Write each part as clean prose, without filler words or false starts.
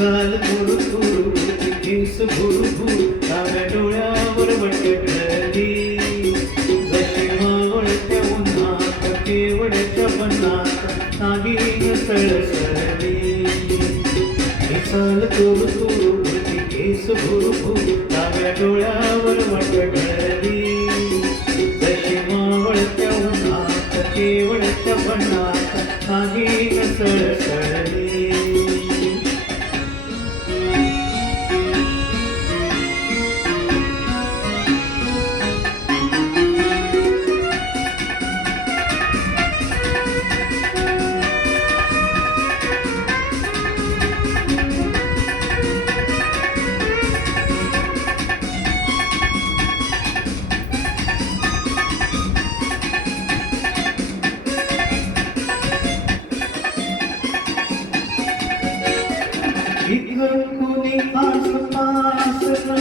चाल थोडू थोडू केस भुरू भुरू डाव्या डोळ्यावर वटकळली जशी मावळत्या उन्हात केवळच्या बनात नागिन सळसळली चाल थोडू थोडू केस भुरू भुरू डाव्या डोळ्यावर वटकळली जशी मावळत्या उन्हात केवळच्या बनात नागिन सळसळली इथं कोणी आसपासना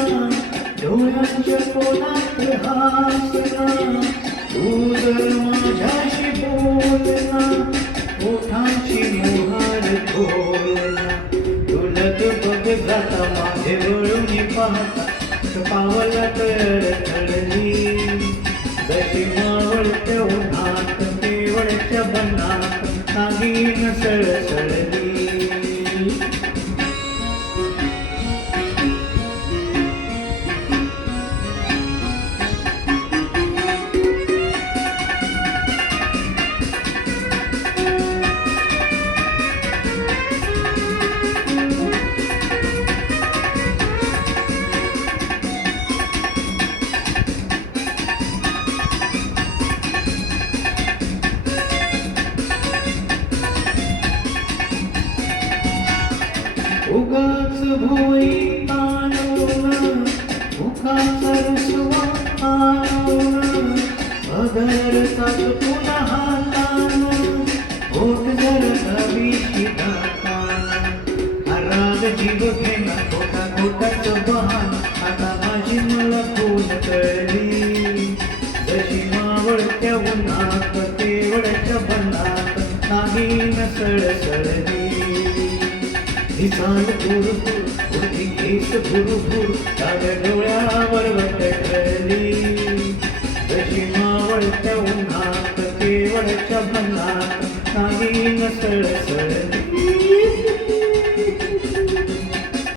डोळ्यांच्या कोणात हासना तू जर माझ्याशी बोलना ओठांची मोहर खोलना तुलत बघ जाता माझे वळून पाहता पावला तळतळली जशी मावळत्या उन्हात केवळच्या बनात नागिन सळसळली उगाच भोई आणून मुखाचा रुसवा आणून अधरतात पुन्हा हातानं ओठ जर हवीशी दातानं राग जीव घेणा खोटा खोटाचं बहाणा आता माझी मला खून कळली जशी मावळत्या उन्हात केवळच्या बनात नागिन सळसळली चाल थोडू थोडू केस भुरू भुरू डाव्या डोळ्यावर वटकळली जशी मावळत्या उन्हात केवळच्या बनात नागिन सळसळली